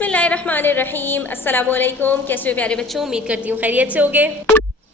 बिस्मिल्लाहिर्रहमानिर्रहीम। अस्सलामु अलैकुम। कैसे हो प्यारे बच्चों, उम्मीद करती हूँ खैरियत से होगे।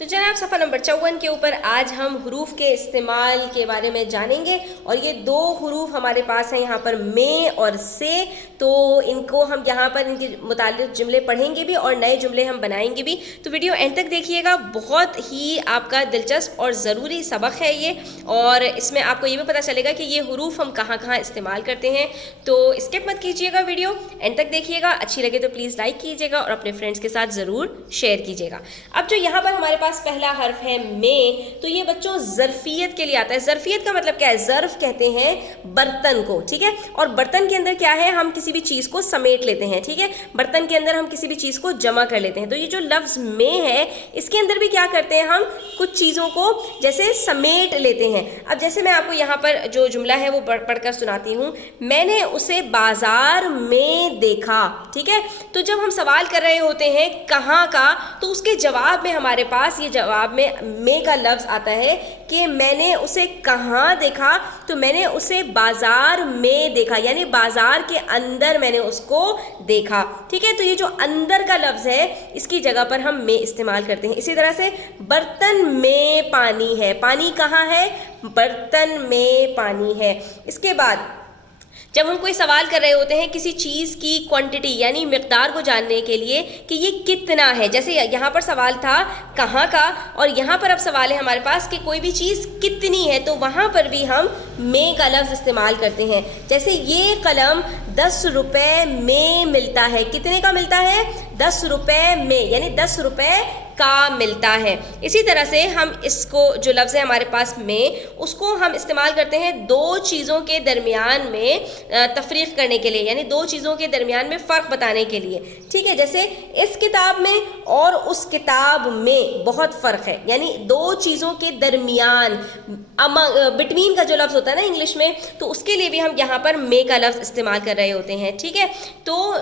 तो जनाब सफ़ा नंबर 54 के ऊपर आज हम हरूफ के इस्तेमाल के बारे में जानेंगे और ये दो हरूफ हमारे पास हैं यहाँ पर में और से। तो इनको हम यहाँ पर इनके मुताल्लिक़ जुमले पढ़ेंगे भी और नए जुमले हम बनाएंगे भी। तो वीडियो एंड तक देखिएगा, बहुत ही आपका दिलचस्प और ज़रूरी सबक है ये, और इसमें आपको ये भी पता चलेगा कि ये हरूफ हम कहाँ कहाँ इस्तेमाल करते हैं। तो स्किप मत कीजिएगा, वीडियो एंड तक देखिएगा। अच्छी लगे तो प्लीज़ लाइक कीजिएगा और अपने फ्रेंड्स के साथ ज़रूर शेयर कीजिएगा। अब जो यहाँ पर हमारे पास पहला हर्फ है में, तो ये बच्चों ज़र्फियत के लिए आता है। ज़र्फियत का मतलब क्या है? ज़र्फ कहते हैं बर्तन को, ठीक है। और बर्तन के अंदर क्या है? हम किसी भी चीज़ को समेट लेते हैं, ठीक है। बर्तन के अंदर हम किसी भी चीज़ को जमा कर लेते हैं। तो ये जो लफ्ज़ में है, इसके अंदर भी क्या करते हैं हम? कुछ चीज़ों को जैसे समेट लेते हैं। अब जैसे मैं आपको यहाँ पर जो जुमला है वो पढ़कर सुनाती हूँ। मैंने उसे बाजार में देखा, ठीक है। तो जब हम सवाल कर रहे होते हैं कहाँ का, तो उसके जवाब में हमारे पास ये जवाब में का लफ्ज़ आता है कि मैंने उसे कहाँ देखा, तो मैंने उसे बाजार में देखा, यानी बाजार के अंदर मैंने उसको देखा, ठीक है। तो ये जो अंदर का लफ्ज़ है, इसकी जगह पर हम में इस्तेमाल करते हैं। इसी तरह से बर्तन में पानी है, पानी कहाँ है? बर्तन में पानी है। इसके बाद जब हम कोई सवाल कर रहे होते हैं किसी चीज़ की क्वांटिटी यानी मिक़दार को जानने के लिए कि ये कितना है, जैसे यहाँ पर सवाल था कहाँ का और यहाँ पर अब सवाल है हमारे पास कि कोई भी चीज़ कितनी है, तो वहाँ पर भी हम में का लफ्ज़ इस्तेमाल करते हैं। जैसे ये कलम 10 रुपये में मिलता है। कितने का मिलता है? 10 रुपये में, यानी 10 रुपये का मिलता है। इसी तरह से हम इसको जो लफ्ज़ है हमारे पास में, उसको हम इस्तेमाल करते हैं दो चीज़ों के दरमियान में तफरीक़ करने के लिए, यानी दो चीज़ों के दरमियान में फ़र्क बताने के लिए, ठीक है। जैसे इस किताब में और उस किताब में बहुत फ़र्क है, यानी दो चीज़ों के दरमियान, बिटवीन का जो लफ्ज़ होता है ना इंग्लिश में, तो उसके लिए भी हम यहाँ पर में का लफ्ज़ इस्तेमाल कर रहे होते हैं, ठीक है। तो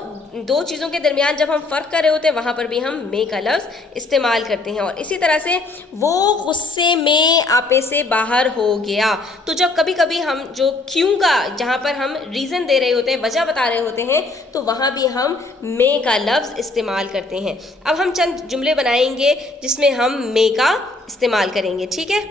दो चीज़ों के दरमियान जब हम फ़र्क कर रहे होते हैं, वहाँ पर भी हम में का लफ्ज़ इस्तेमाल करते हैं। और इसी तरह से वो गुस्से में आपे से बाहर हो गया, तो जब कभी कभी हम जो क्यों का, जहाँ पर हम रीज़न दे रहे होते हैं, वजह बता रहे होते हैं, तो वहाँ भी हम में का लफ्ज़ इस्तेमाल करते हैं। अब हम चंद जुमले बनाएंगे जिसमें हम में का इस्तेमाल करेंगे, ठीक है।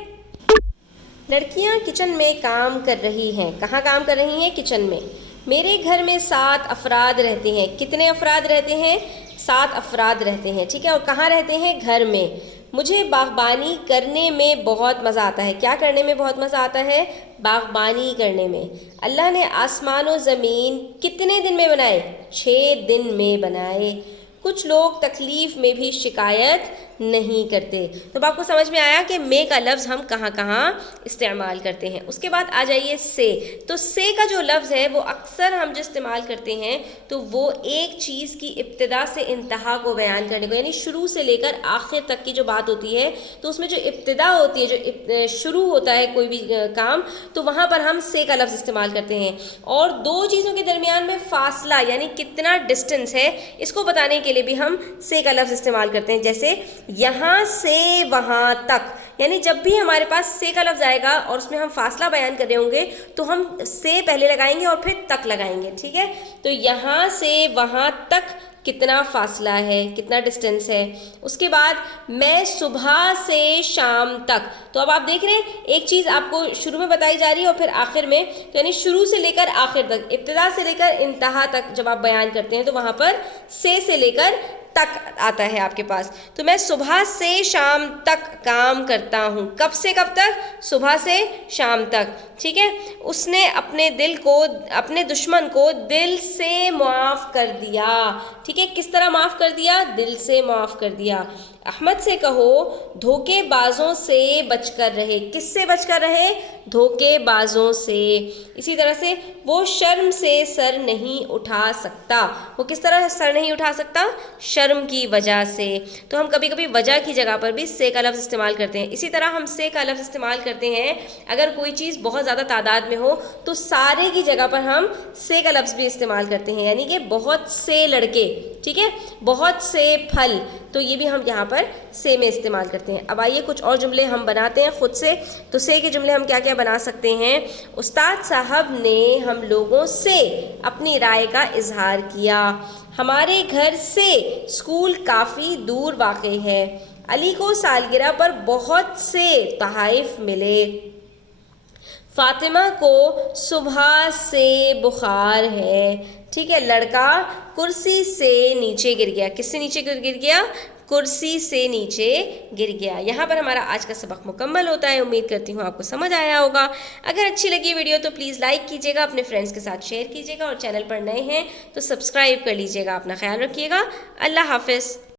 लड़कियाँ किचन में काम कर रही हैं। कहाँ काम कर रही हैं? किचन में। मेरे घर में 7 अफराद रहते हैं। कितने अफराद रहते हैं? 7 अफराद रहते हैं, ठीक है। और कहाँ रहते हैं? घर में। मुझे बागबानी करने में बहुत मज़ा आता है। क्या करने में बहुत मज़ा आता है? बागबानी करने में। अल्लाह ने आसमान और ज़मीन कितने दिन में बनाए? 6 दिन में बनाए। कुछ लोग तकलीफ़ में भी शिकायत नहीं करते। तो अब आपको समझ में आया कि में का लफ्ज़ हम कहाँ कहाँ इस्तेमाल करते हैं। उसके बाद आ जाइए से। तो से का जो लफ्ज़ है वो अक्सर हम जो इस्तेमाल करते हैं, तो वो एक चीज़ की इब्तिदा से इंतहा को बयान करने को, यानी शुरू से लेकर आखिर तक की जो बात होती है, तो उसमें जो इब्तिदा होती है, जो शुरू होता है कोई भी काम, तो वहाँ पर हम से का लफ्ज़ इस्तेमाल करते हैं। और दो चीज़ों के दरमियान में फ़ासला यानी कितना डिस्टेंस है, इसको बताने के लिए भी हम से का लफ्ज़ इस्तेमाल करते हैं। जैसे यहाँ से वहाँ तक, यानी जब भी हमारे पास से का लफ्ज़ आएगा और उसमें हम फासला बयान कर रहे होंगे, तो हम से पहले लगाएंगे और फिर तक लगाएंगे, ठीक है। तो यहाँ से वहाँ तक कितना फ़ासला है, कितना डिस्टेंस है। उसके बाद मैं सुबह से शाम तक। तो अब आप देख रहे हैं एक चीज़ आपको शुरू में बताई जा रही है और फिर आखिर में, तो यानी शुरू से लेकर आखिर तक, इब्तिदा से लेकर इंतहा तक जब आप बयान करते हैं, तो वहाँ पर से लेकर तक आता है आपके पास। तो मैं सुबह से शाम तक काम करता हूँ। कब से कब तक? सुबह से शाम तक, ठीक है। उसने अपने दुश्मन को दिल से माफ़ कर दिया, ठीक है। किस तरह माफ़ कर दिया? दिल से माफ़ कर दिया। अहमद से कहो धोखेबाजों से बचकर रहे। किससे बचकर रहे? धोखेबाजों से। इसी तरह से वो शर्म से सर नहीं उठा सकता। वो किस तरह सर नहीं उठा सकता? शर्म की वजह से। तो हम कभी कभी वजह की जगह पर भी से का लफ्ज़ इस्तेमाल करते हैं। इसी तरह हम से का लफ्ज़ इस्तेमाल करते हैं अगर कोई चीज़ बहुत ज़्यादा तादाद में हो, तो सारे की जगह पर हम से का लफ्ज़ भी इस्तेमाल करते हैं, यानी कि बहुत से लड़के, ठीक है, बहुत से फल, तो ये भी हम यहाँ पर से में इस्तेमाल करते हैं। अब आइए कुछ और जुमले हम बनाते हैं खुद से। तो से के जुमले हम क्या क्या बना सकते हैं? उस्ताद साहब ने हम लोगों से अपनी राय का इजहार किया। ہمارے گھر سے اسکول کافی دور واقع ہے۔ علی کو سالگرہ پر بہت سے تحائف ملے۔ فاطمہ کو صبح سے بخار ہے۔ ٹھیک ہے، لڑکا کرسی سے نیچے گر گیا۔ کس سے نیچے گر گیا؟ کرسی سے نیچے گر گیا۔ یہاں پر ہمارا آج کا سبق مکمل ہوتا ہے۔ امید کرتی ہوں آپ کو سمجھ آیا ہوگا۔ اگر اچھی لگی ویڈیو تو پلیز لائک کیجیے گا، اپنے فرینڈس کے ساتھ شیئر کیجیے گا، اور چینل پر نئے ہیں تو سبسکرائب کر لیجیے گا۔ اپنا خیال رکھیے گا۔ اللہ حافظ۔